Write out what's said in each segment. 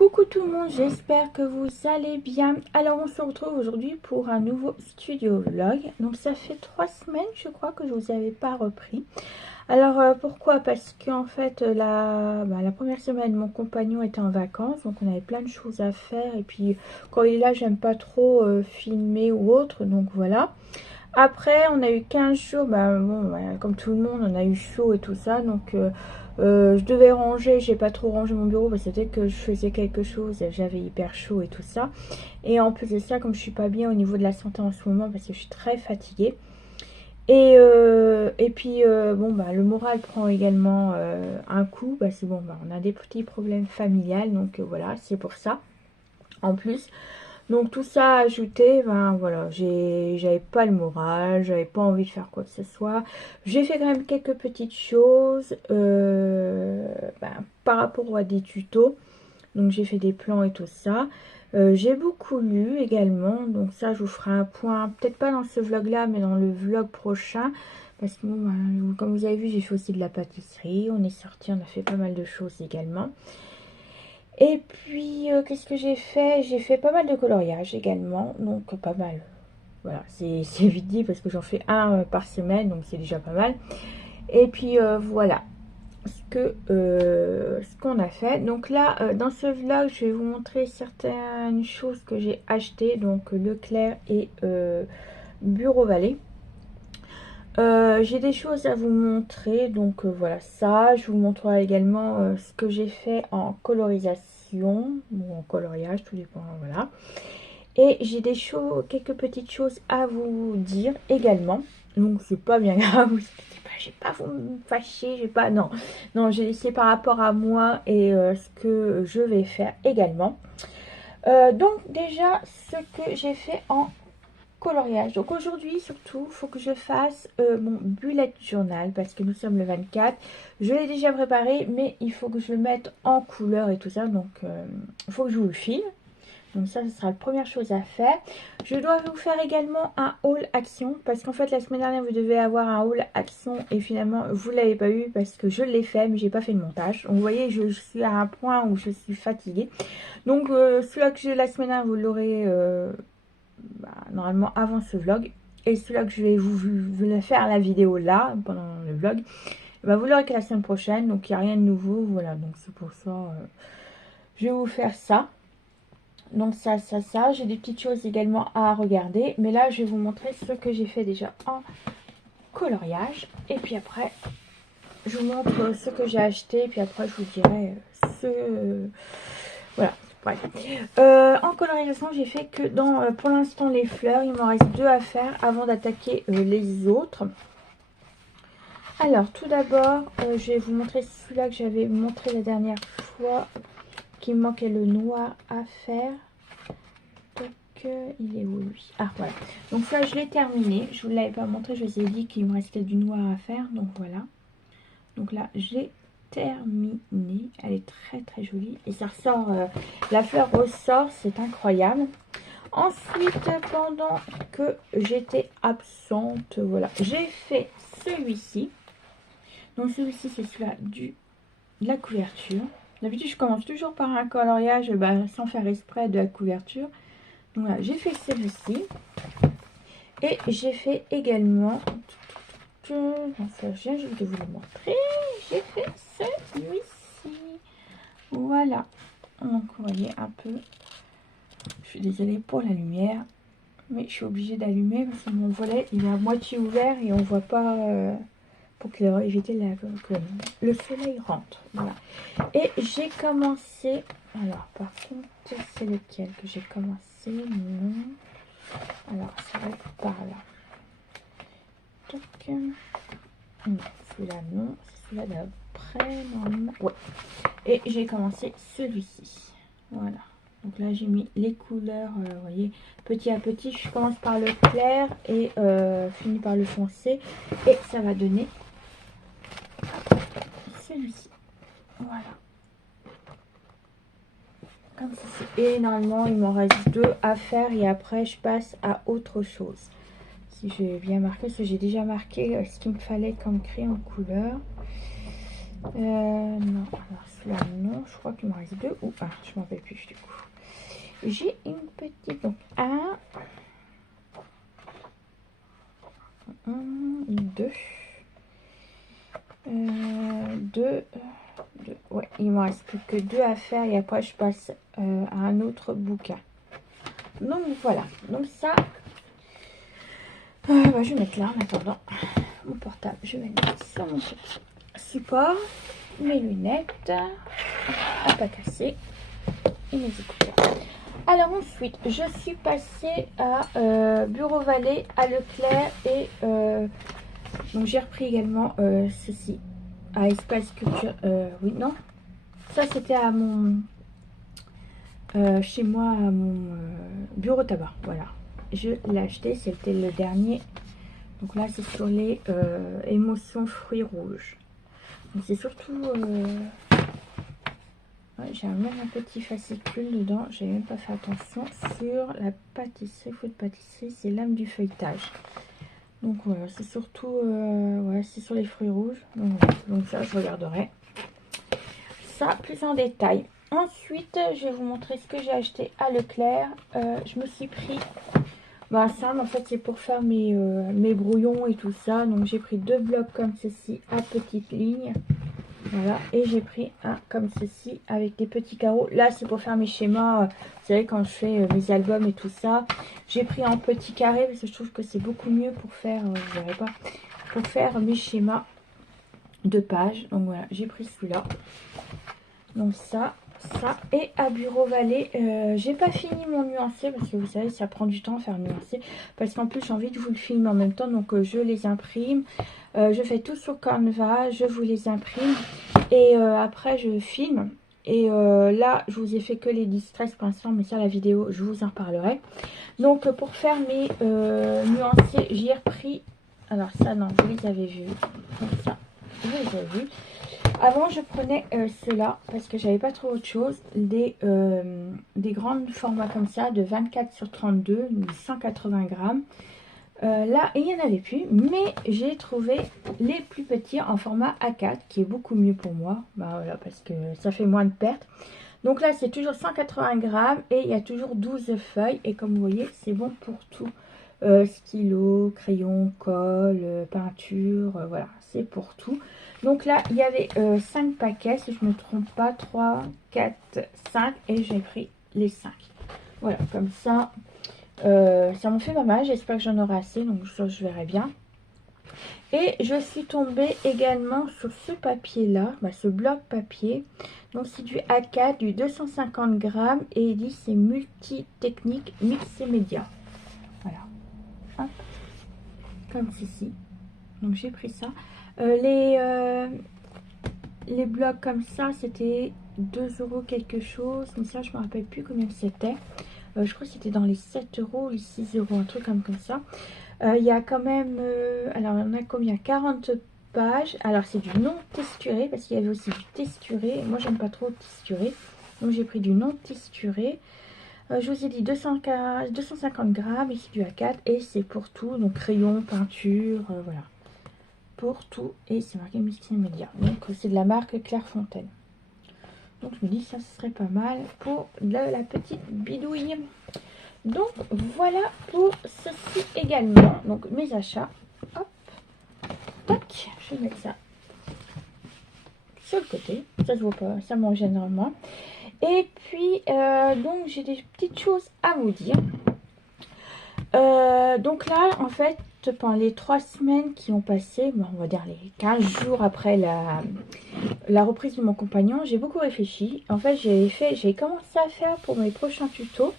Coucou tout le monde, j'espère que vous allez bien. Alors on se retrouve aujourd'hui pour un nouveau studio vlog. Donc ça fait 3 semaines je crois que je vous avais pas repris. Alors pourquoi? Parce qu'en fait la première semaine mon compagnon était en vacances, donc on avait plein de choses à faire. Et puis quand il est là j'aime pas trop filmer ou autre, donc voilà. Après on a eu 15 jours, comme tout le monde on a eu chaud et tout ça, donc je devais ranger, j'ai pas trop rangé mon bureau parce que dès que je faisais quelque chose j'avais hyper chaud et tout ça. Et en plus de ça, comme je suis pas bien au niveau de la santé en ce moment parce que je suis très fatiguée, et puis le moral prend également un coup parce que on a des petits problèmes familiales, donc voilà, c'est pour ça en plus. Donc tout ça ajouté, j'avais pas le moral, j'avais pas envie de faire quoi que ce soit. J'ai fait quand même quelques petites choses par rapport à des tutos. Donc j'ai fait des plans et tout ça. J'ai beaucoup lu également, donc ça je vous ferai un point, peut-être pas dans ce vlog là, mais dans le vlog prochain. Parce que comme vous avez vu, j'ai fait aussi de la pâtisserie, on est sorti, on a fait pas mal de choses également. Et puis, qu'est-ce que j'ai fait? J'ai fait pas mal de coloriage également, donc pas mal. Voilà, c'est vite dit parce que j'en fais un par semaine, donc c'est déjà pas mal. Et puis voilà ce qu'on a fait. Donc là, dans ce vlog, je vais vous montrer certaines choses que j'ai achetées, donc Leclerc et Bureau Vallée. J'ai des choses à vous montrer, donc voilà ça. Je vous montrerai également ce que j'ai fait en colorisation ou en coloriage, tout dépend, voilà. Et j'ai des choses, quelques petites choses à vous dire également. Donc c'est pas bien grave, j'ai pas vous me fâcher, j'ai pas, non, c'est par rapport à moi et ce que je vais faire également. Donc déjà ce que j'ai fait en coloriage. Donc aujourd'hui surtout il faut que je fasse mon bullet journal parce que nous sommes le 24. Je l'ai déjà préparé mais il faut que je le mette en couleur et tout ça, donc il faut que je vous le filme. Donc ça, ce sera la première chose à faire. Je dois vous faire également un haul action parce qu'en fait la semaine dernière vous devez avoir un haul action et finalement vous l'avez pas eu parce que je l'ai fait mais j'ai pas fait le montage. Donc vous voyez, je suis à un point où je suis fatiguée. Donc celui-là que j'ai la semaine dernière vous l'aurez normalement avant ce vlog, et celui-là que je vais vous faire la vidéo là pendant le vlog, vous l'aurez que la semaine prochaine, donc il n'y a rien de nouveau, voilà. Donc c'est pour ça je vais vous faire ça. Donc ça, j'ai des petites choses également à regarder, mais là je vais vous montrer ce que j'ai fait déjà en coloriage, et puis après je vous montre ce que j'ai acheté, et puis après je vous dirai voilà. Bref. En colorisation, j'ai fait que pour l'instant les fleurs. Il m'en reste 2 à faire avant d'attaquer les autres. Alors tout d'abord, je vais vous montrer celui-là que j'avais montré la dernière fois, qui me manquait le noir à faire. Donc il est où lui? Ah voilà. Donc ça je l'ai terminé. Je vous l'avais pas montré, je vous ai dit qu'il me restait du noir à faire. Donc voilà. Donc là je l'ai terminée. Elle est très très jolie et ça ressort, la fleur ressort, c'est incroyable. Ensuite, pendant que j'étais absente, voilà, j'ai fait celui-ci. Donc celui-ci c'est celui-là de la couverture. D'habitude je commence toujours par un coloriage sans faire exprès de la couverture. Donc voilà, j'ai fait celui-ci. Et j'ai fait également, ça je vais vous le montrer, j'ai fait celui-ci. Voilà. Donc vous voyez un peu, je suis désolée pour la lumière, mais je suis obligée d'allumer parce que mon volet il est à moitié ouvert et on voit pas, pour éviter que le soleil rentre. Voilà. Et j'ai commencé, alors par contre c'est lequel que j'ai commencé? Non. Alors ça va être par là. Donc non, celui-là non, c'est celui-là d'après normalement. Ouais. Et j'ai commencé celui-ci. Voilà. Donc là j'ai mis les couleurs, vous voyez, petit à petit. Je commence par le clair et finis par le foncé. Et ça va donner celui-ci. Voilà. Comme ceci. Et normalement il m'en reste 2 à faire et après je passe à autre chose. Si j'ai bien marqué, parce que j'ai déjà marqué ce qu'il me fallait comme crayon couleur. Non, alors celui-là non, je crois qu'il me reste 2 ou 1, je m'en rappelle plus du coup. J'ai une petite, donc 1, 2, 2, ouais, il me reste plus que 2 à faire et après je passe à un autre bouquin. Donc voilà, donc ça, bah, je vais mettre là en attendant mon portable, je vais mettre sur mon petit support, mes lunettes, à pas casser et mes écouteurs. Alors ensuite, je suis passée à Bureau Vallée, à Leclerc et donc j'ai repris également ceci à Espace Culture. Oui, non, ça c'était à mon chez moi, à mon bureau tabac. Voilà, je l'ai acheté, c'était le dernier. Donc là, c'est sur les émotions fruits rouges. Donc c'est surtout ouais, j'ai même un petit fascicule dedans, j'ai même pas fait attention sur la pâtisserie, fruit de pâtisserie, c'est l'âme du feuilletage. Donc voilà, c'est surtout ouais, c'est sur les fruits rouges. Donc, voilà. Donc ça, je regarderai ça plus en détail. Ensuite, je vais vous montrer ce que j'ai acheté à Leclerc. Je me suis pris bah, ça, en fait, c'est pour faire mes brouillons et tout ça. Donc j'ai pris 2 blocs comme ceci à petites lignes. Voilà, et j'ai pris un comme ceci avec des petits carreaux. Là, c'est pour faire mes schémas. Vous savez, quand je fais mes albums et tout ça, j'ai pris en petits carrés parce que je trouve que c'est beaucoup mieux pour faire, vous verrez pas, pour faire mes schémas de pages. Donc voilà, j'ai pris celui-là. Donc ça. Et à Bureau Vallée, j'ai pas fini mon nuancier parce que vous savez, ça prend du temps à faire le nuancier. Parce qu'en plus, j'ai envie de vous le filmer en même temps. Donc je les imprime. Je fais tout sur Canva, je vous les imprime. Et après, je filme. Et là, je vous ai fait que les distress pour l'instant, mais ça, la vidéo, je vous en reparlerai. Donc, pour faire mes nuanciers, j'y ai repris. Alors, ça, non, vous les avez vus. Donc, ça, vous les avez vus. Avant, je prenais ceux-là parce que j'avais pas trop autre chose. Des grands formats comme ça, de 24 sur 32, 180 grammes. Là, il n'y en avait plus, mais j'ai trouvé les plus petits en format A4, qui est beaucoup mieux pour moi. Bah voilà, parce que ça fait moins de pertes. Donc là, c'est toujours 180 grammes et il y a toujours 12 feuilles. Et comme vous voyez, c'est bon pour tout. Stylo, crayon, colle, peinture, voilà, c'est pour tout. Donc là, il y avait 5 paquets, si je ne me trompe pas, 3, 4, 5, et j'ai pris les 5. Voilà, comme ça, ça m'en fait pas mal, j'espère que j'en aurai assez, donc ça je verrai bien. Et je suis tombée également sur ce papier là, bah, ce bloc papier. Donc c'est du A4, du 250 grammes, et il dit c'est multi-technique mix et média. Voilà, hop, comme ceci. Donc j'ai pris ça. Les blocs comme ça, c'était 2 € quelque chose, mais ça je me rappelle plus combien c'était. Je crois que c'était dans les 7 €, les 6 €, un truc comme ça. Il y a quand même, alors on a combien, 40 pages. Alors c'est du non texturé, parce qu'il y avait aussi du texturé. Moi j'aime pas trop texturé, donc j'ai pris du non texturé. Je vous ai dit 250 grammes, et c'est du A4, et c'est pour tout, donc crayon, peinture, voilà. Pour tout, et c'est marqué multimédia. Donc c'est de la marque Clairefontaine. Donc je me dis ça ce serait pas mal pour la petite bidouille. Donc voilà pour ceci également. Donc mes achats. Hop. Tac. Je vais mettre ça sur le côté. Ça se voit pas. Ça m'en gêne vraiment. Et puis donc j'ai des petites choses à vous dire. Donc là en fait pendant les 3 semaines qui ont passé, bon, on va dire les 15 jours après la reprise de mon compagnon, j'ai beaucoup réfléchi. En fait j'ai commencé à faire pour mes prochains tutos.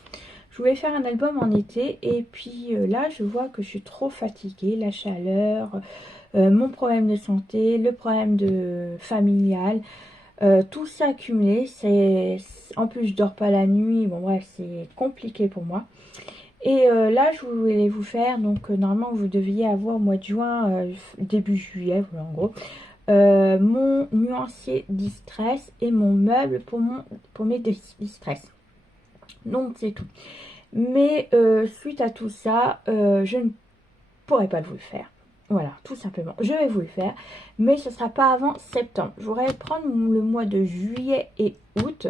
Je voulais faire un album en été et puis là je vois que je suis trop fatiguée, la chaleur, mon problème de santé, le problème de familial, tout ça accumulé. En plus je dors pas la nuit, bon bref c'est compliqué pour moi. Et là je voulais vous faire, donc normalement vous deviez avoir au mois de juin, début juillet, voilà, en gros, mon nuancier distress et mon meuble pour mes distress. Donc c'est tout. Mais suite à tout ça, je ne pourrais pas vous le faire. Voilà, tout simplement. Je vais vous le faire, mais ce ne sera pas avant septembre. Je voudrais prendre le mois de juillet et août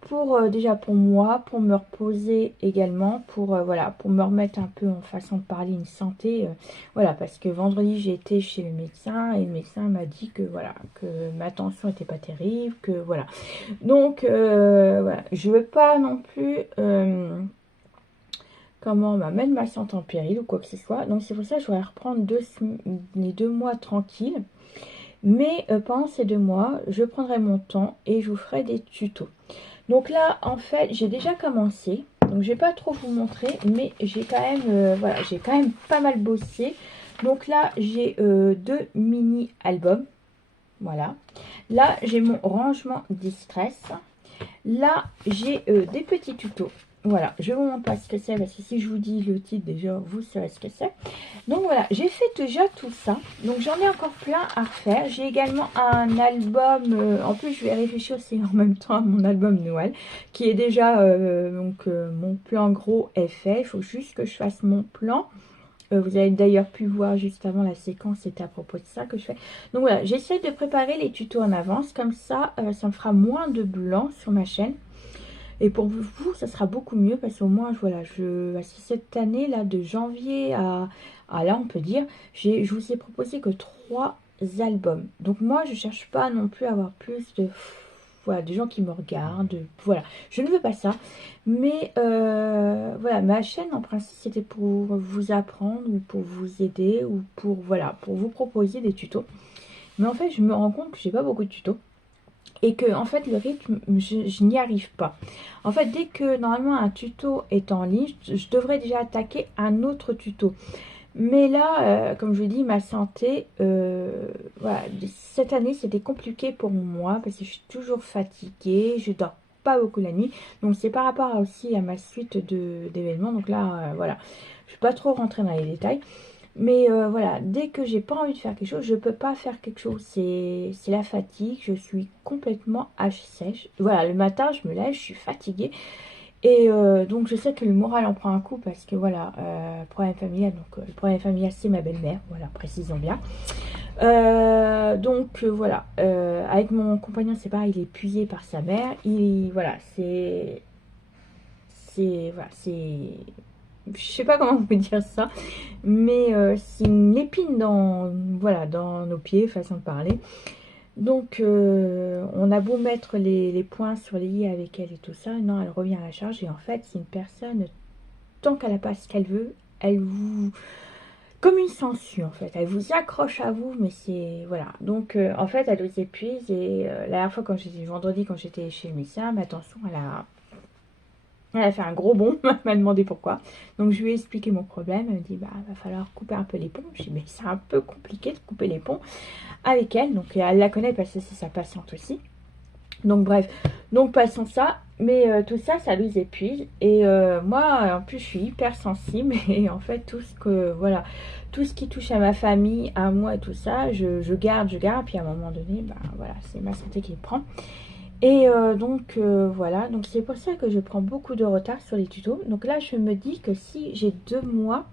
pour déjà pour moi, pour me reposer également, pour voilà, pour me remettre un peu en façon de parler, une santé. Voilà, parce que vendredi j'ai été chez le médecin et le médecin m'a dit que voilà, que ma tension n'était pas terrible, que voilà. Donc voilà, je veux pas non plus comment mettre ma santé en péril ou quoi que ce soit. Donc c'est pour ça que je voudrais reprendre les 2 mois tranquilles. Mais pendant ces 2 mois, je prendrai mon temps et je vous ferai des tutos. Donc là, en fait, j'ai déjà commencé. Donc je vais pas trop vous montrer, mais j'ai quand même, voilà, j'ai quand même pas mal bossé. Donc là, j'ai 2 mini-albums. Voilà. Là, j'ai mon rangement distress. Là, j'ai des petits tutos. Voilà, je vous montre pas ce que c'est parce que si je vous dis le titre déjà, vous savez ce que c'est. Donc voilà, j'ai fait déjà tout ça. Donc j'en ai encore plein à refaire. J'ai également un album, en plus je vais réfléchir aussi en même temps à mon album Noël, qui est déjà, mon plan gros est fait. Il faut juste que je fasse mon plan. Vous avez d'ailleurs pu voir juste avant la séquence, c'était à propos de ça que je fais. Donc voilà, j'essaie de préparer les tutos en avance, comme ça, ça me fera moins de blanc sur ma chaîne. Et pour vous, ça sera beaucoup mieux parce qu'au moins, voilà, cette année, là, de janvier à là, on peut dire, je vous ai proposé que 3 albums. Donc moi, je cherche pas non plus à avoir plus de... Voilà, des gens qui me regardent, voilà, je ne veux pas ça, mais voilà, ma chaîne en principe c'était pour vous apprendre ou pour vous aider ou pour, voilà, pour vous proposer des tutos, mais en fait je me rends compte que j'ai pas beaucoup de tutos et que en fait le rythme, je n'y arrive pas. En fait, dès que normalement un tuto est en ligne, je devrais déjà attaquer un autre tuto. Mais là, comme je vous dis, ma santé, voilà, cette année, c'était compliqué pour moi parce que je suis toujours fatiguée, je dors pas beaucoup la nuit. Donc, c'est par rapport aussi à ma suite d'événements. Donc là, voilà, je ne vais pas trop rentrer dans les détails. Mais voilà, dès que j'ai pas envie de faire quelque chose, je peux pas faire quelque chose. C'est la fatigue, je suis complètement sèche. Voilà, le matin, je me lève, je suis fatiguée. Et donc je sais que le moral en prend un coup parce que voilà, problème familial, donc le problème familial c'est ma belle-mère, voilà, précisons bien. Donc voilà, avec mon compagnon c'est pareil, il est épuisé par sa mère, voilà, voilà, je sais pas comment on peut dire ça, mais c'est une épine dans, voilà, dans nos pieds, façon de parler. Donc, on a beau mettre les points sur les i avec elle et tout ça, non, elle revient à la charge. Et en fait, c'est une personne, tant qu'elle n'a pas ce qu'elle veut, elle vous... Comme une sangsue, en fait. Elle vous accroche à vous, mais c'est... Voilà. Donc, en fait, elle vous épuise. Et la dernière fois, vendredi, quand j'étais chez le médecin, ma tension, elle a fait un gros bond, elle m'a demandé pourquoi. Donc je lui ai expliqué mon problème, elle me dit bah va falloir couper un peu les ponts. Je dis mais c'est un peu compliqué de couper les ponts avec elle, donc elle la connaît parce que c'est sa patiente aussi. Donc bref, donc passons ça, mais tout ça, ça nous épuise. Et moi en plus je suis hyper sensible et en fait tout ce que voilà, tout ce qui touche à ma famille, à moi et tout ça, je garde, puis à un moment donné, bah voilà, c'est ma santé qui le prend. Et donc voilà, donc c'est pour ça que je prends beaucoup de retard sur les tutos. Donc là je me dis que si j'ai 2 mois,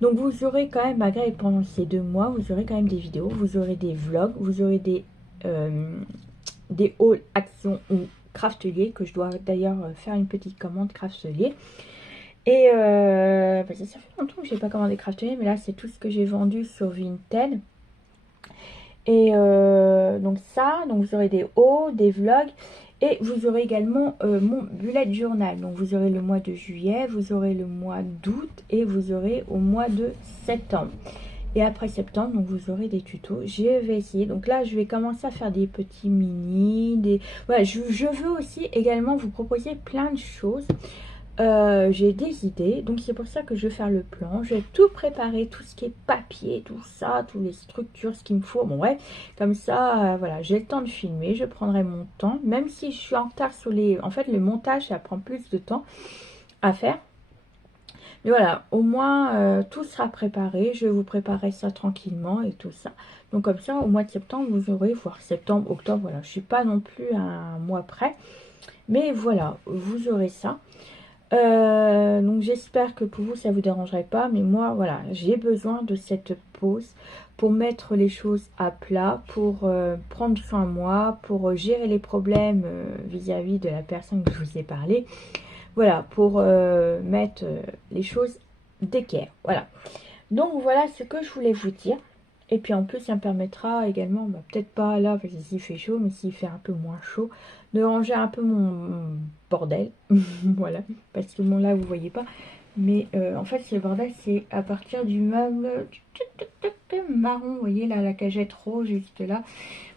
donc vous aurez quand même, malgré pendant ces 2 mois, vous aurez quand même des vidéos, vous aurez des vlogs, vous aurez des hauls actions ou craftelier, que je dois d'ailleurs faire une petite commande craftelier. Et parce que ça fait longtemps que je n'ai pas commandé craftelier, mais là c'est tout ce que j'ai vendu sur Vinted. Et donc ça, donc vous aurez des hauts, des vlogs. Et vous aurez également mon bullet journal. Donc vous aurez le mois de juillet, vous aurez le mois d'août et vous aurez au mois de septembre. Et après septembre, donc vous aurez des tutos. Je vais essayer. Donc là, je vais commencer à faire des petits mini. Voilà, je veux aussi également vous proposer plein de choses. J'ai des idées, donc c'est pour ça que je vais faire le plan. Je vais tout préparer, tout ce qui est papier, tout ça, toutes les structures, ce qu'il me faut. Bon bref, comme ça, voilà, j'ai le temps de filmer, je prendrai mon temps. Même si je suis en retard sur les... En fait, le montage, ça prend plus de temps à faire. Mais voilà, au moins, tout sera préparé. Je vais vous préparer ça tranquillement et tout ça. Donc comme ça, au mois de septembre, vous aurez, voire septembre, octobre, voilà. Je suis pas non plus à un mois près. Mais voilà, vous aurez ça. Donc j'espère que pour vous ça vous dérangerait pas, mais moi voilà, j'ai besoin de cette pause, pour mettre les choses à plat, pour prendre soin de moi, pour gérer les problèmes vis-à-vis de la personne que je vous ai parlé. Voilà, pour mettre les choses d'équerre. Voilà. Donc voilà ce que je voulais vous dire. Et puis en plus, ça me permettra également, bah, peut-être pas là, parce qu'ici il fait chaud, mais s'il fait un peu moins chaud, de ranger un peu mon bordel. Voilà, parce que bon là, vous voyez pas. Mais en fait, ce bordel, c'est à partir du meuble marron, vous voyez là, la cagette rose juste là.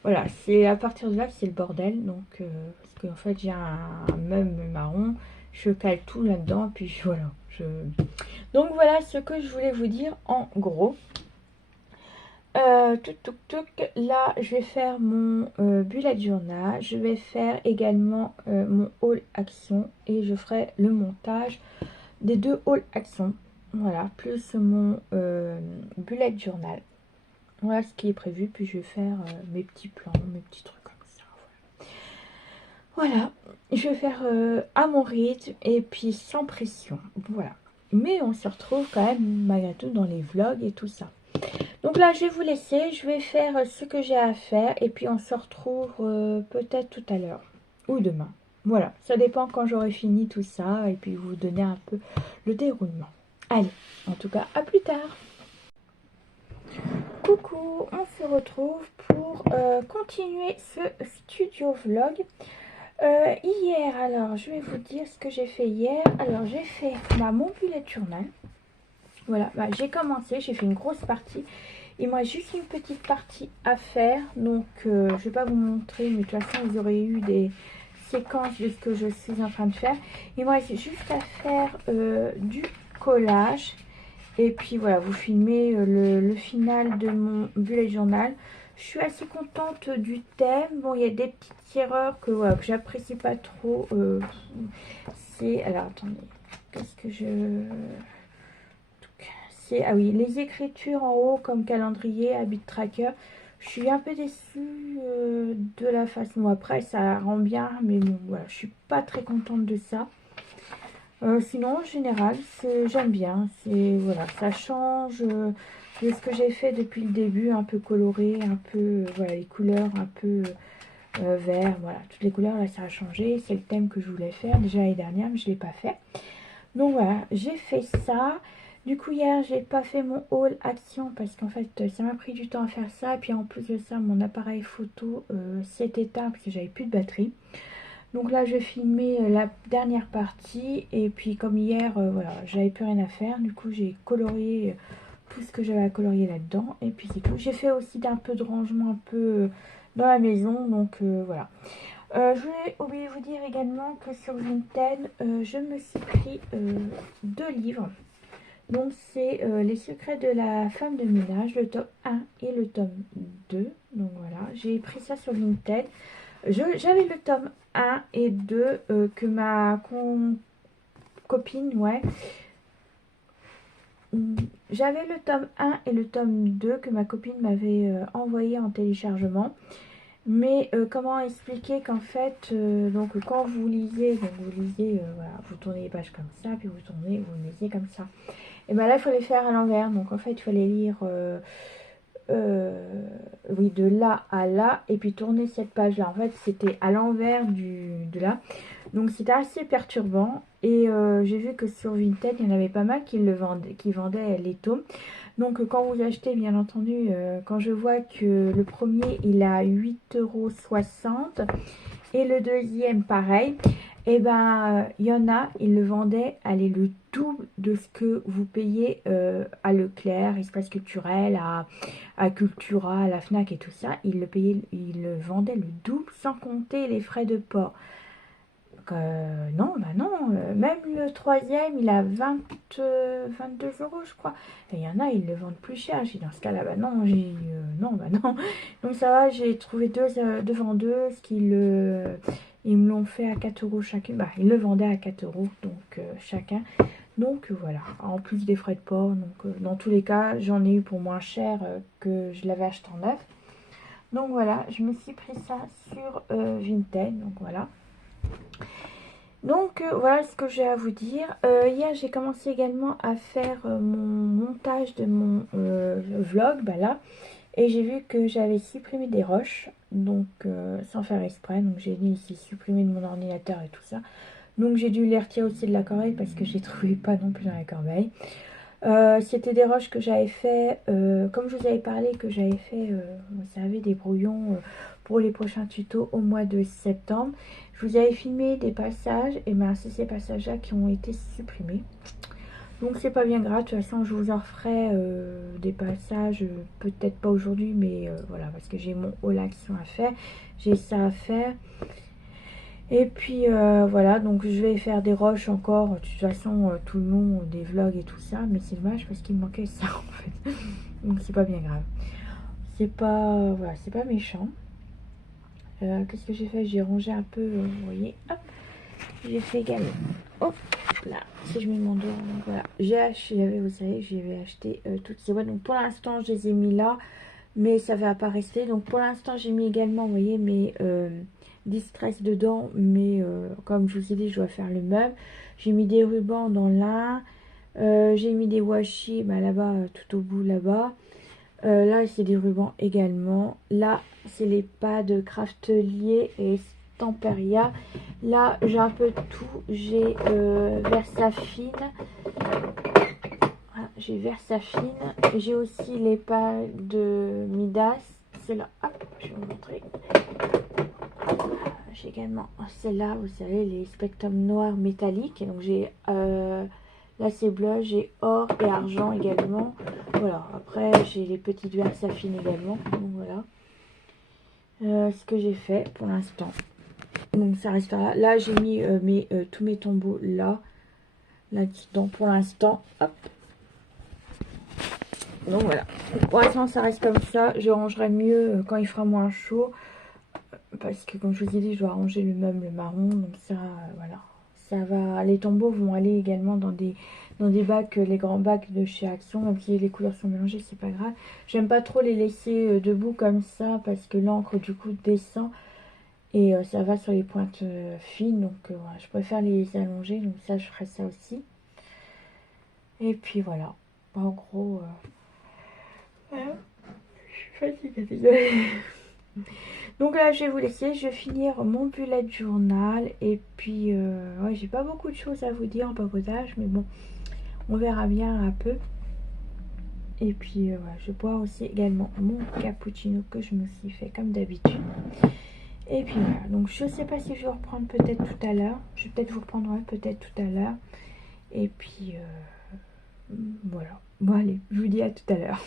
Voilà, c'est à partir de là que c'est le bordel. Donc, parce qu'en fait, j'ai un meuble marron, je cale tout là-dedans, puis voilà. Donc voilà ce que je voulais vous dire en gros. Là, je vais faire mon bullet journal. Je vais faire également mon haul action et je ferai le montage des 2 haul action. Voilà, plus mon bullet journal. Voilà ce qui est prévu. Puis je vais faire mes petits plans, mes petits trucs comme ça. Voilà, je vais faire à mon rythme et puis sans pression. Voilà. Mais on se retrouve quand même malgré tout dans les vlogs et tout ça. Donc là, je vais vous laisser. Je vais faire ce que j'ai à faire. Et puis, on se retrouve peut-être tout à l'heure. Ou demain. Voilà. Ça dépend quand j'aurai fini tout ça. Et puis, vous donner un peu le déroulement. Allez. En tout cas, à plus tard. Coucou. On se retrouve pour continuer ce studio vlog. Hier, alors, je vais vous dire ce que j'ai fait hier. Alors, j'ai fait mon bullet journal. Voilà, bah, j'ai commencé, j'ai fait une grosse partie. Il me reste juste une petite partie à faire. Donc, je ne vais pas vous montrer, mais de toute façon, vous aurez eu des séquences de ce que je suis en train de faire. Il me reste juste à faire du collage. Et puis, voilà, vous filmez le final de mon bullet journal. Je suis assez contente du thème. Bon, il y a des petites erreurs que, voilà, que j'apprécie pas trop. C'est... Alors, attendez. Qu'est-ce que je... Ah oui, les écritures en haut comme calendrier, habit tracker. Je suis un peu déçue de la façon. Après, ça rend bien, mais bon, voilà, je suis pas très contente de ça. Sinon, en général, j'aime bien. Voilà, ça change de ce que j'ai fait depuis le début, un peu coloré, un peu, voilà, les couleurs un peu vert. Voilà, toutes les couleurs là, ça a changé. C'est le thème que je voulais faire déjà l'année dernière, mais je l'ai pas fait. Donc voilà, j'ai fait ça. Du coup, hier, j'ai pas fait mon haul action parce qu'en fait, ça m'a pris du temps à faire ça. Et puis en plus de ça, mon appareil photo s'est éteint parce que j'avais plus de batterie. Donc là, je vais filmer la dernière partie. Et puis comme hier, voilà, j'avais plus rien à faire. Du coup, j'ai colorié tout ce que j'avais à colorier là-dedans. Et puis c'est tout. J'ai fait aussi un peu de rangement un peu dans la maison. Donc voilà. Je voulais oublier de vous dire également que sur Vinted, je me suis pris 2 livres. Donc c'est Les secrets de la femme de ménage, le tome 1 et le tome 2. Donc voilà, j'ai pris ça sur Vinted. J'avais le tome 1 et 2 que ma copine, ouais. J'avais le tome 1 et le tome 2 que ma copine m'avait envoyé en téléchargement. Mais comment expliquer qu'en fait, donc quand vous lisez, voilà, vous tournez les pages comme ça, puis vous lisez comme ça. Et bien là, il fallait faire à l'envers. Donc en fait, il fallait lire, oui, de là à là, et puis tourner cette page-là. En fait, c'était à l'envers de là. Donc c'était assez perturbant. Et j'ai vu que sur Vinted, il y en avait pas mal qui vendaient les tomes. Donc quand vous achetez, bien entendu, quand je vois que le premier il a 8,60 € et le deuxième pareil, et ben il y en a, ils le vendaient, allez, le double de ce que vous payez à Leclerc, Espace Culturel, à Cultura, à la Fnac et tout ça. Ils le vendaient le double sans compter les frais de port. Non, bah non, même le troisième il a 22 € je crois. Et il y en a, ils le vendent plus cher. J'ai dit dans ce cas là, bah non, non, bah non. Donc ça va, j'ai trouvé deux vendeuses ils me l'ont fait à 4 € chacune. Bah ils le vendaient à 4 € donc chacun. Donc voilà, en plus des frais de port. Donc dans tous les cas, j'en ai eu pour moins cher que je l'avais acheté en neuf. Donc voilà, je me suis pris ça sur Vinted, donc voilà. Donc voilà ce que j'ai à vous dire. Hier j'ai commencé également à faire mon montage de mon vlog, bah là. Et j'ai vu que j'avais supprimé des rushs, donc sans faire exprès. Donc j'ai dit ici supprimer de mon ordinateur et tout ça. Donc j'ai dû les retirer aussi de la corbeille parce que j'ai trouvé pas non plus dans la corbeille. C'était des rushs que j'avais fait, comme je vous avais parlé, que j'avais fait, vous savez, des brouillons pour les prochains tutos au mois de septembre. Je vous avais filmé des passages, et ben c'est ces passages-là qui ont été supprimés. Donc c'est pas bien grave, de toute façon je vous en referai des passages, peut-être pas aujourd'hui, mais voilà, parce que j'ai mon haul action à faire, j'ai ça à faire. Et puis voilà, donc je vais faire des rushs encore, de toute façon tout le long des vlogs et tout ça, mais c'est dommage parce qu'il me manquait ça en fait. Donc c'est pas bien grave. C'est pas, voilà, c'est pas méchant. Qu'est-ce que j'ai fait? J'ai rangé un peu, vous voyez, hop. J'ai fait également, hop là, si je mets mon doigt, donc voilà. J'ai acheté, vous savez, j'avais acheté toutes ces boîtes. Donc pour l'instant, je les ai mis là, mais ça va pas rester. Donc pour l'instant, j'ai mis également, vous voyez, mes distress dedans, mais comme je vous ai dit, je dois faire le meuble. J'ai mis des rubans dans l'un, j'ai mis des washi bah, là-bas, tout au bout là-bas. Là, c'est des rubans également. Là, c'est les pads Craftelier et Stamperia. Là, j'ai un peu de tout. J'ai Versafine. Voilà, j'ai Versafine. J'ai aussi les pads de Midas. C'est là. Hop, je vais vous montrer. J'ai également celle-là, vous savez, les Spectrum noirs métalliques. Donc, j'ai là, c'est bleu. J'ai or et argent également. Voilà, après j'ai les petites Versafine également, donc voilà ce que j'ai fait pour l'instant. Donc ça reste là. Là j'ai mis tous mes tombeaux là dedans pour l'instant. Hop. Donc voilà. Pour l'instant ça reste comme ça. Je rangerai mieux quand il fera moins chaud. Parce que comme je vous ai dit, je dois ranger le meuble marron. Donc ça, voilà. Ça va. Les tombeaux vont aller également dans des bacs, les grands bacs de chez Action. Même si les couleurs sont mélangées, c'est pas grave. J'aime pas trop les laisser debout comme ça. Parce que l'encre du coup descend. Et ça va sur les pointes fines. Donc voilà, je préfère les allonger. Donc ça, je ferai ça aussi. Et puis voilà. En gros, voilà. Je suis fatiguée, désolée. Donc là, je vais vous laisser. Je vais finir mon bullet journal. Et puis, ouais, j'ai pas beaucoup de choses à vous dire en papotage. Mais bon, on verra bien un peu. Et puis, voilà, je bois aussi également mon cappuccino que je me suis fait comme d'habitude. Et puis voilà. Donc, je sais pas si je vais reprendre peut-être tout à l'heure. Je vais peut-être vous reprendre peut-être tout à l'heure. Et puis, voilà. Bon, allez, je vous dis à tout à l'heure.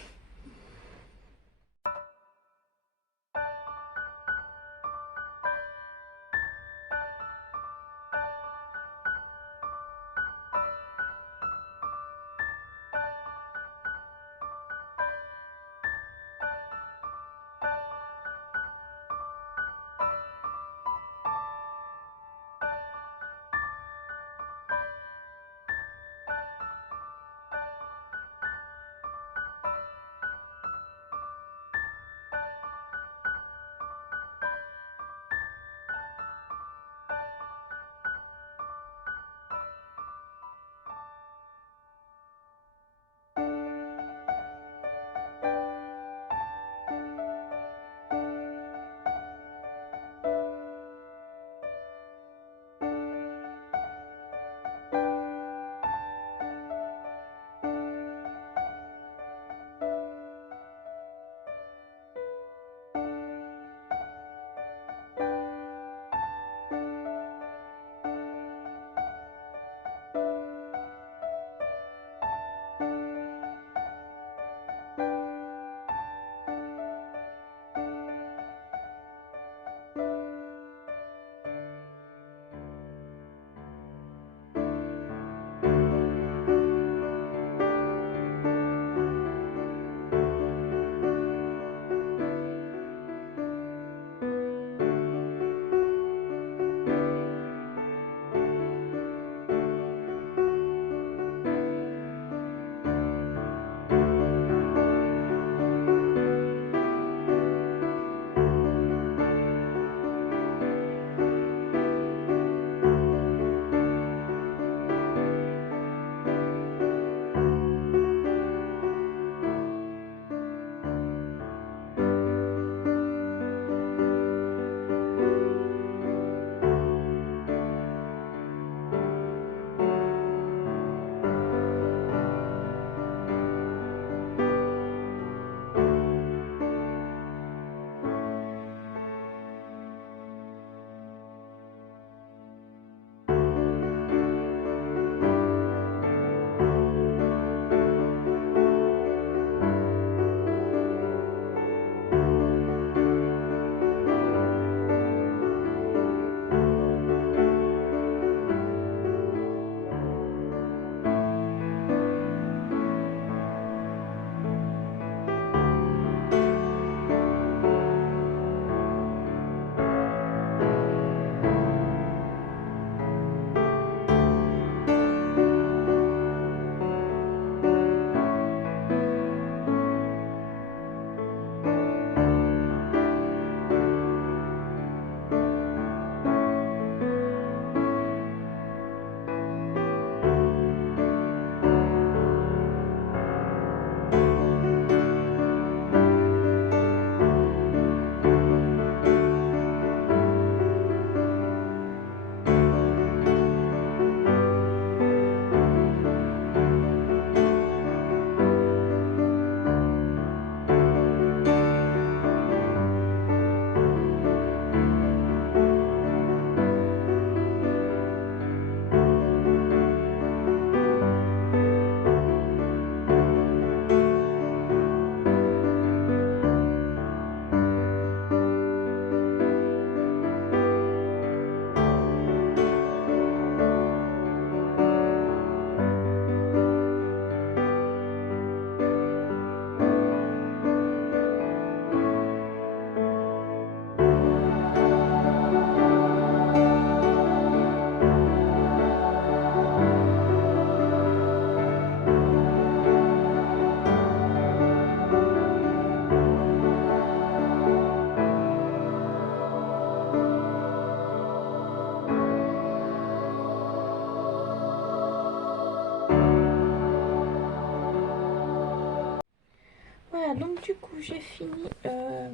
du coup j'ai fini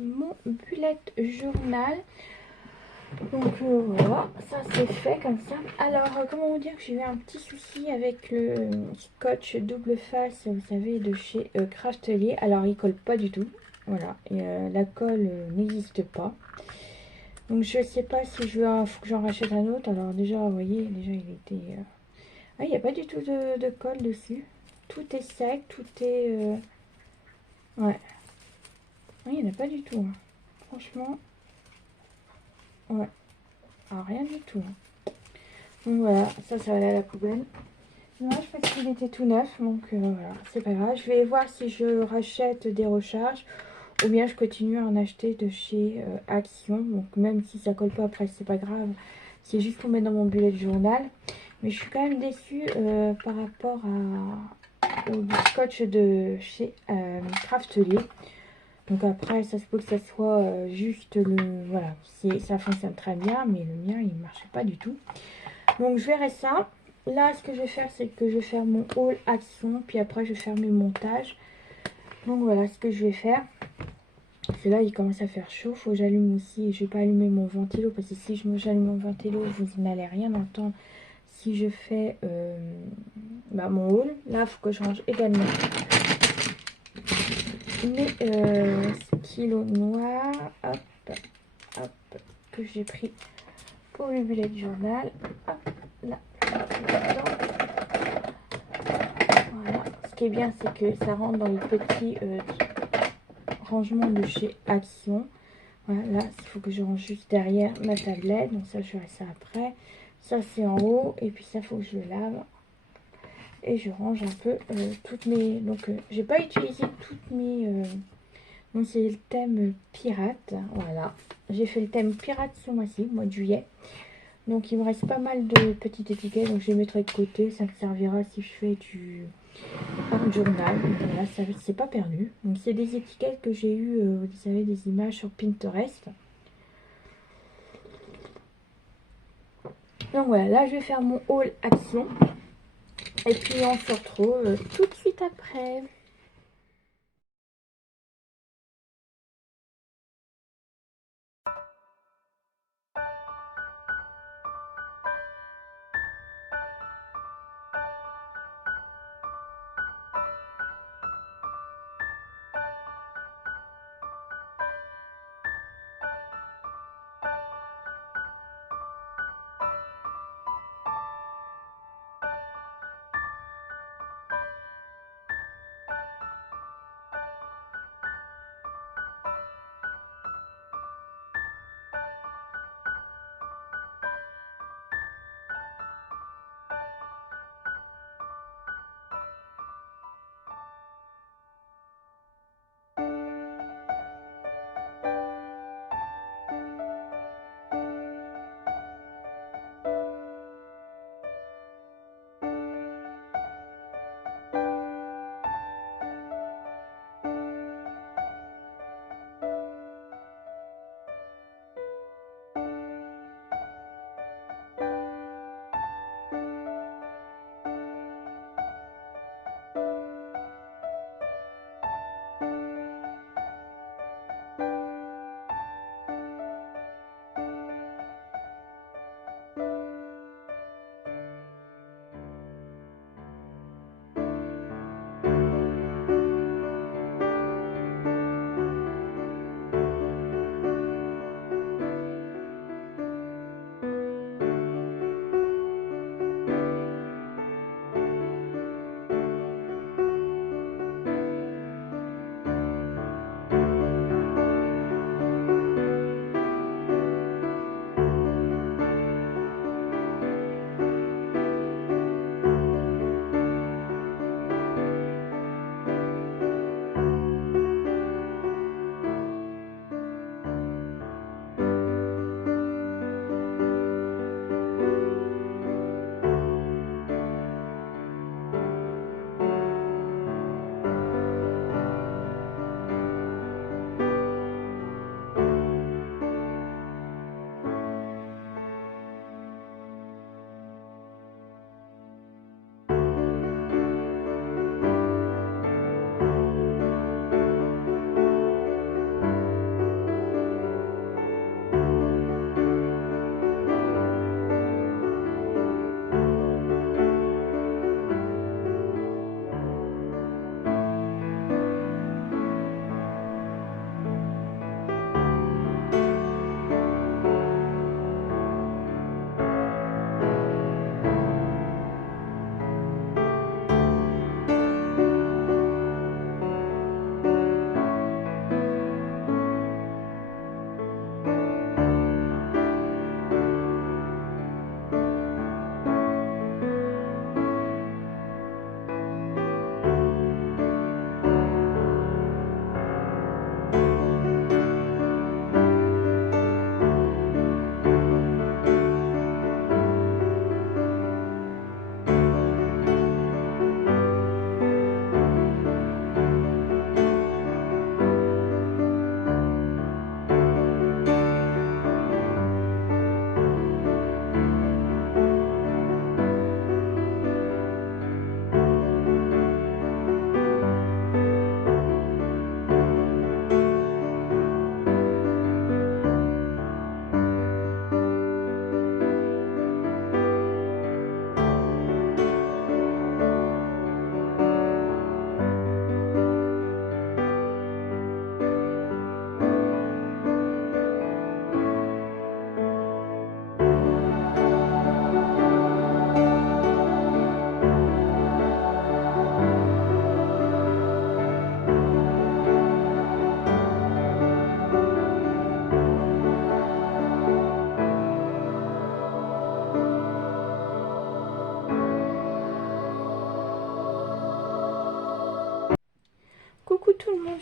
mon bullet journal. Donc voilà, ça c'est fait comme ça. Alors comment vous dire que j'ai eu un petit souci avec le scotch double face, vous savez, de chez Craftelier. Alors il colle pas du tout, voilà, et, la colle n'existe pas. Donc je sais pas si je veux, faut que j'en rachète un autre. Alors déjà, vous voyez, déjà il était... Ah, il n'y a pas du tout de colle dessus. Tout est sec, tout est... Ouais. Ah, il n'y en a pas du tout, hein. Franchement, ouais. Ah, rien du tout, hein. Donc voilà, ça va aller à la poubelle. Dommage parce qu'il était tout neuf, donc voilà, c'est pas grave. Je vais voir si je rachète des recharges ou bien je continue à en acheter de chez Action. Donc même si ça colle pas après, c'est pas grave. C'est juste pour mettre dans mon bullet journal. Mais je suis quand même déçue par rapport au scotch de chez Craftelier. Donc après, ça se peut que ça soit juste le... Voilà, ça fonctionne très bien, mais le mien, il ne marchait pas du tout. Donc je verrai ça. Là, ce que je vais faire, c'est que je vais faire mon haul action, puis après, je vais faire mes montages. Donc voilà ce que je vais faire. Parce que là, il commence à faire chaud. Faut que j'allume aussi. Je vais pas allumer mon ventilo, parce que si j'allume mon ventilo, vous n'allez rien entendre si je fais mon haul. Là, il faut que je range également mes stylos noirs. Hop, hop, que j'ai pris pour le bullet journal. Hop, là. Voilà. Ce qui est bien, c'est que ça rentre dans le petit rangement de chez Action. Voilà, là, il faut que je range juste derrière ma tablette. Donc ça, je ferai ça après. Ça, c'est en haut. Et puis ça, il faut que je le lave. Et je range un peu toutes mes... Donc, j'ai pas utilisé toutes mes... Donc, c'est le thème pirate. Voilà. J'ai fait le thème pirate ce mois-ci, mois de juillet. Donc, il me reste pas mal de petites étiquettes. Donc, je les mettrai de côté. Ça me servira si je fais du art journal. Voilà, ça c'est pas perdu. Donc, c'est des étiquettes que j'ai eues, vous savez, des images sur Pinterest. Donc, voilà. Là, je vais faire mon haul action. Et puis, on se retrouve tout de suite après.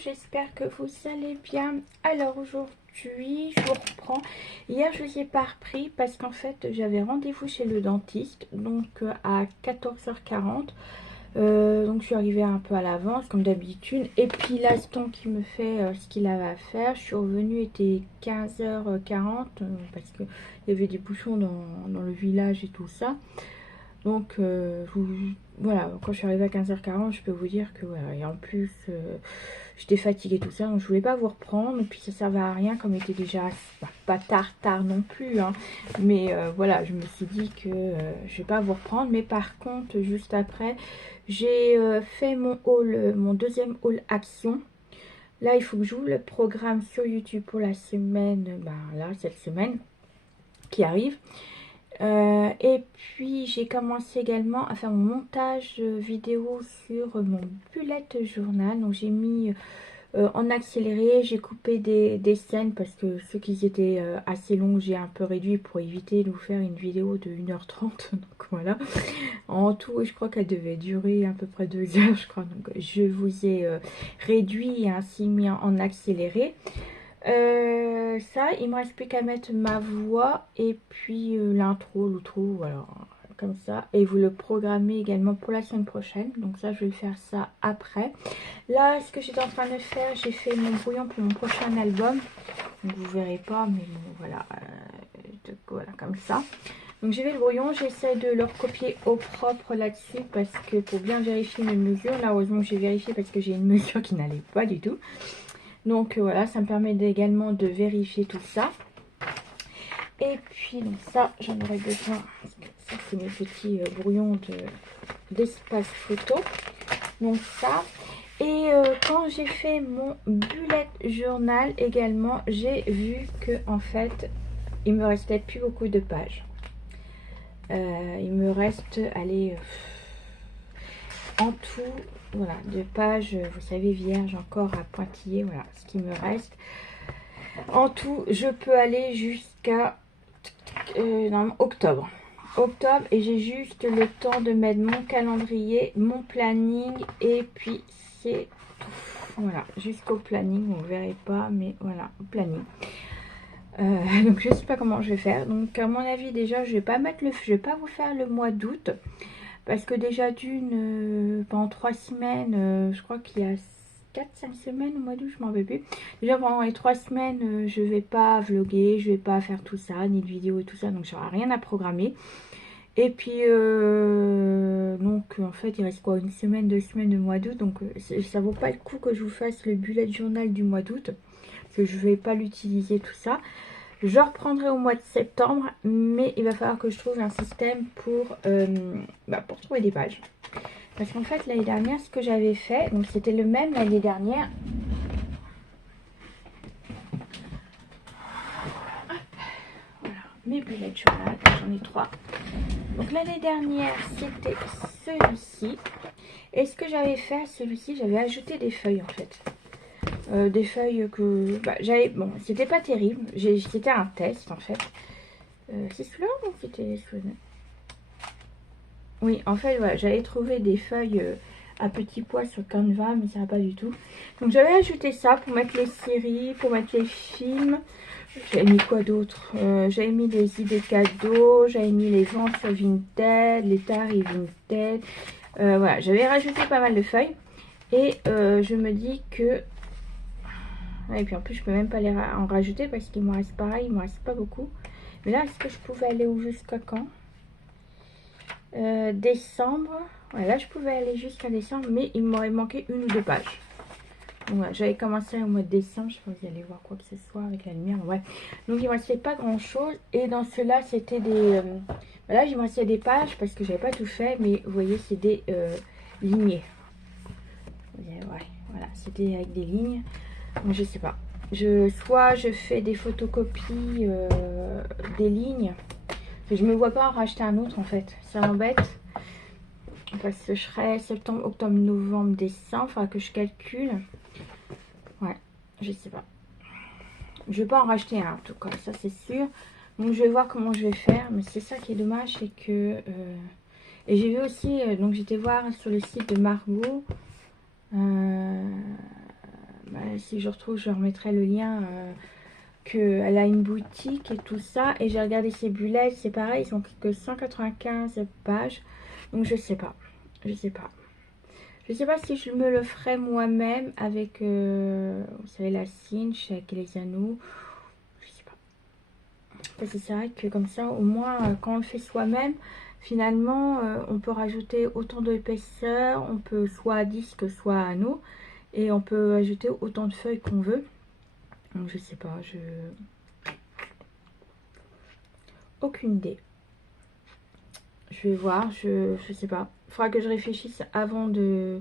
j'espère que vous allez bien. Alors aujourd'hui, je vous reprends. Hier, je ne vous ai pas repris parce qu'en fait, j'avais rendez-vous chez le dentiste, donc à 14h40. Donc je suis arrivée un peu à l'avance comme d'habitude. Et puis l'instant qui me fait ce qu'il avait à faire, je suis revenue, il était 15h40 parce qu'il y avait des bouchons dans le village et tout ça. Donc voilà, quand je suis arrivée à 15h40, je peux vous dire que voilà, et en plus j'étais fatiguée tout ça, donc je voulais pas vous reprendre, et puis ça servait à rien comme il était déjà pas tard non plus, hein, mais voilà, je me suis dit que je vais pas vous reprendre. Mais par contre, juste après, j'ai fait mon haul, mon deuxième haul action. Là, il faut que j'ouvre le programme sur YouTube pour la semaine, là, cette semaine qui arrive. Et puis j'ai commencé également à faire mon montage vidéo sur mon bullet journal. Donc j'ai mis en accéléré, j'ai coupé des scènes parce que ceux qui étaient assez longs, j'ai un peu réduit pour éviter de vous faire une vidéo de 1h30. Donc voilà, en tout je crois qu'elle devait durer à peu près 2 heures, je crois. Donc je vous ai réduit et ainsi mis en accéléré. Ça, il me reste plus qu'à mettre ma voix et puis l'intro, l'outro, voilà, comme ça. Et vous le programmez également pour la semaine prochaine. Donc ça, je vais faire ça après. Là, ce que j'étais en train de faire, j'ai fait mon brouillon pour mon prochain album. Donc vous verrez pas, mais bon, voilà, voilà, comme ça. Donc j'ai fait le brouillon, j'essaie de le recopier au propre là-dessus parce que pour bien vérifier mes mesures. Là, heureusement, j'ai vérifié parce que j'ai une mesure qui n'allait pas du tout. Donc voilà, ça me permet également de vérifier tout ça. Et puis donc ça, j'en aurais besoin. Parce que ça, c'est mes petits brouillons d'espace photo. Donc ça. Et quand j'ai fait mon bullet journal également, j'ai vu que en fait, il me restait plus beaucoup de pages. Il me reste, allez, en tout, voilà, de pages, vous savez, vierges encore à pointiller, voilà ce qui me reste. En tout, je peux aller jusqu'à octobre. Octobre, et j'ai juste le temps de mettre mon calendrier, mon planning, et puis c'est tout. Voilà, jusqu'au planning, vous ne verrez pas, mais voilà, au planning. Donc je sais pas comment je vais faire. Donc à mon avis, déjà, je vais pas vous faire le mois d'août. Parce que déjà pendant 3 semaines, je crois qu'il y a 4-5 semaines au mois d'août, je m'en rappelle plus. Déjà pendant les 3 semaines, je vais pas vlogger, je vais pas faire tout ça, ni de vidéo et tout ça, donc j'aurai rien à programmer. Et puis, donc en fait, il reste quoi, 1 semaine, 2 semaines de mois d'août, donc ça vaut pas le coup que je vous fasse le bullet journal du mois d'août, parce que je vais pas l'utiliser tout ça. Je reprendrai au mois de septembre, mais il va falloir que je trouve un système pour trouver des pages. Parce qu'en fait, l'année dernière, ce que j'avais fait, donc c'était le même l'année dernière. Hop, voilà, mes bullet journal, j'en ai 3. Donc l'année dernière, c'était celui-ci. Et ce que j'avais fait à celui-ci, j'avais ajouté des feuilles en fait. Des feuilles que j'avais, bon, c'était pas terrible, c'était un test en fait. C'est celui-là ou c'était celui-là? Oui, en fait, voilà, j'avais trouvé des feuilles à petits pois sur Canva, mais ça va pas du tout. Donc j'avais ajouté ça pour mettre les séries, pour mettre les films. J'avais mis quoi d'autre? J'avais mis les idées cadeaux, j'avais mis les ventes sur Vinted, les tarifs Vinted. Voilà, j'avais rajouté pas mal de feuilles. Et je me dis que... Et puis en plus, je peux même pas les en rajouter parce qu'il me reste pareil, il me reste pas beaucoup. Mais là, est-ce que je pouvais aller jusqu'à quand? Décembre. Ouais, là, je pouvais aller jusqu'à décembre, mais il m'aurait manqué 1 ou 2 pages. Donc voilà, j'avais commencé au mois de décembre. Je sais pas si vous allez voir quoi que ce soit avec la lumière. Ouais. Donc il me restait pas grand chose. Et dans ceux-là, c'était des... là, il me restait des pages parce que j'avais pas tout fait. Mais vous voyez, c'est des lignées. Ouais, voilà, c'était avec des lignes. Donc je sais pas. Soit je fais des photocopies des lignes. Je me vois pas en racheter un autre en fait. Ça m'embête. Parce que je serai septembre, octobre, novembre, décembre. Il faudra que je calcule. Ouais, je sais pas. Je vais pas en racheter un en tout cas, ça c'est sûr. Donc je vais voir comment je vais faire. Mais c'est ça qui est dommage, c'est que... Et j'ai vu aussi, donc j'étais voir sur le site de Margot. si je retrouve, je remettrai le lien. Qu'elle a une boutique et tout ça. Et j'ai regardé ses bullets, c'est pareil, ils sont que 195 pages. Donc je sais pas. Je sais pas. Je sais pas si je me le ferai moi-même avec, vous savez, la cinch, avec les anneaux. Je sais pas. Parce que c'est vrai que comme ça, au moins, quand on le fait soi-même, finalement, on peut rajouter autant d'épaisseur. On peut soit à disque, soit à anneau. Et on peut ajouter autant de feuilles qu'on veut. Donc je sais pas, aucune idée. Je vais voir, je sais pas. Il faudra que je réfléchisse avant de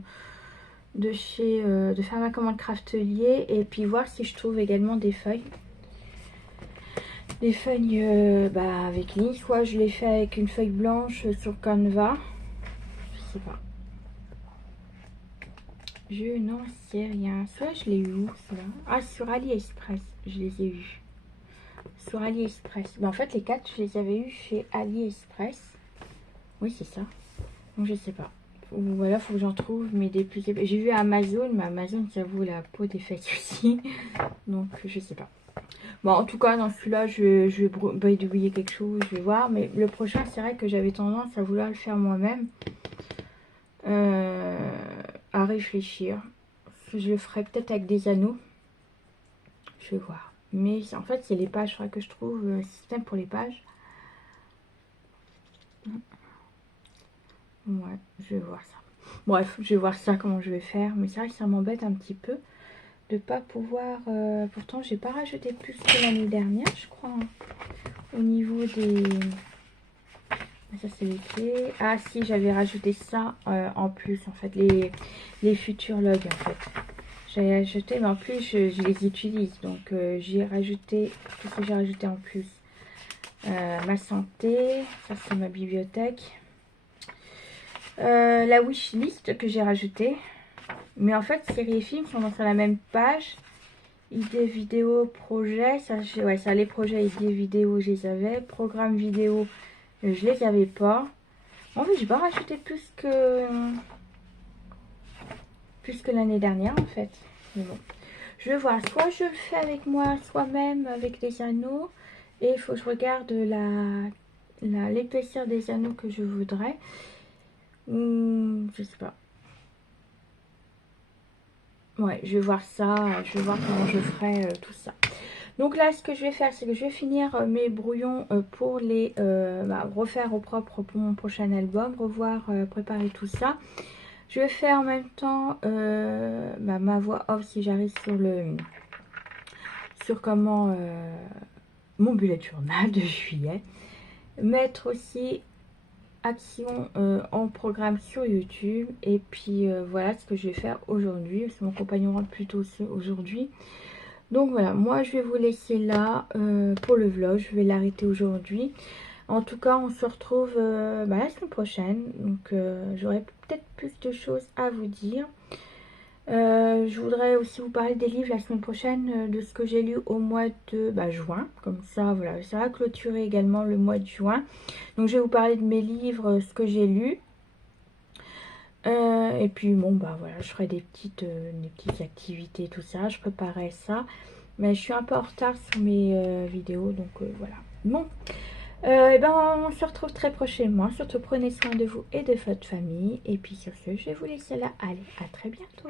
faire ma commande Craftelier et puis voir si je trouve également des feuilles. Des feuilles avec ligne, soit je les fais avec une feuille blanche sur Canva. Je sais pas. Je n'en sais rien. Soit je l'ai eu où cela? Ah, sur AliExpress, je les ai eus. Sur AliExpress. En fait, les 4, je les avais eus chez AliExpress. Oui, c'est ça. Donc, je sais pas. Voilà, faut que j'en trouve, mais des plus épais. J'ai vu Amazon, mais Amazon, ça vaut la peau des fesses aussi. Donc, je sais pas. Bon, en tout cas, dans celui-là, je vais bidouiller quelque chose, je vais voir. Mais le prochain, c'est vrai que j'avais tendance à vouloir le faire moi-même. À réfléchir. Je le ferai peut-être avec des anneaux. Je vais voir. Mais en fait, c'est les pages. Il faudra que je trouve un système pour les pages. Ouais, je vais voir ça. Bref, je vais voir ça, comment je vais faire. Mais c'est vrai que ça m'embête un petit peu de pas pouvoir... pourtant, j'ai pas rajouté plus que l'année dernière, je crois. Hein, au niveau des... Ça, c'est les clés. Ah, si, j'avais rajouté ça en plus, en fait. Les futurs logs, en fait. J'avais ajouté, mais en plus, je les utilise. Donc, j'ai rajouté... Qu'est-ce que j'ai rajouté en plus? Ma santé. Ça, c'est ma bibliothèque. La wishlist que j'ai rajoutée. Mais en fait, séries et films sont dans la même page. Idées vidéo, projet. Ça, ouais, ça, les projets, idées vidéo, je les avais. Programme vidéo, je les avais pas. En fait, j'ai pas rajouté plus que l'année dernière, en fait. Mais bon. Je vais voir. Soit je le fais avec moi, soi-même, avec des anneaux. Et il faut que je regarde l'épaisseur des anneaux que je voudrais. Je sais pas. Ouais, je vais voir ça, je vais voir comment je ferai tout ça. Donc là, ce que je vais faire, c'est que je vais finir mes brouillons pour les refaire au propre pour mon prochain album, revoir, préparer tout ça. Je vais faire en même temps ma voix off si j'arrive sur comment mon bullet journal de juillet. Mettre aussi action en programme sur YouTube. Et puis voilà ce que je vais faire aujourd'hui. Parce que mon compagnon rentre plus tôt aujourd'hui. Donc voilà, moi je vais vous laisser là pour le vlog. Je vais l'arrêter aujourd'hui. En tout cas, on se retrouve la semaine prochaine. Donc j'aurai peut-être plus de choses à vous dire. Je voudrais aussi vous parler des livres la semaine prochaine, de ce que j'ai lu au mois de juin. Comme ça, voilà, ça va clôturer également le mois de juin. Donc je vais vous parler de mes livres, ce que j'ai lu. Et puis bon, voilà, je ferai des petites activités, tout ça. Je préparais ça. Mais je suis un peu en retard sur mes vidéos, donc voilà. Bon, on se retrouve très prochainement. Surtout, prenez soin de vous et de votre famille. Et puis sur ce, je vais vous laisser là. Allez, à très bientôt.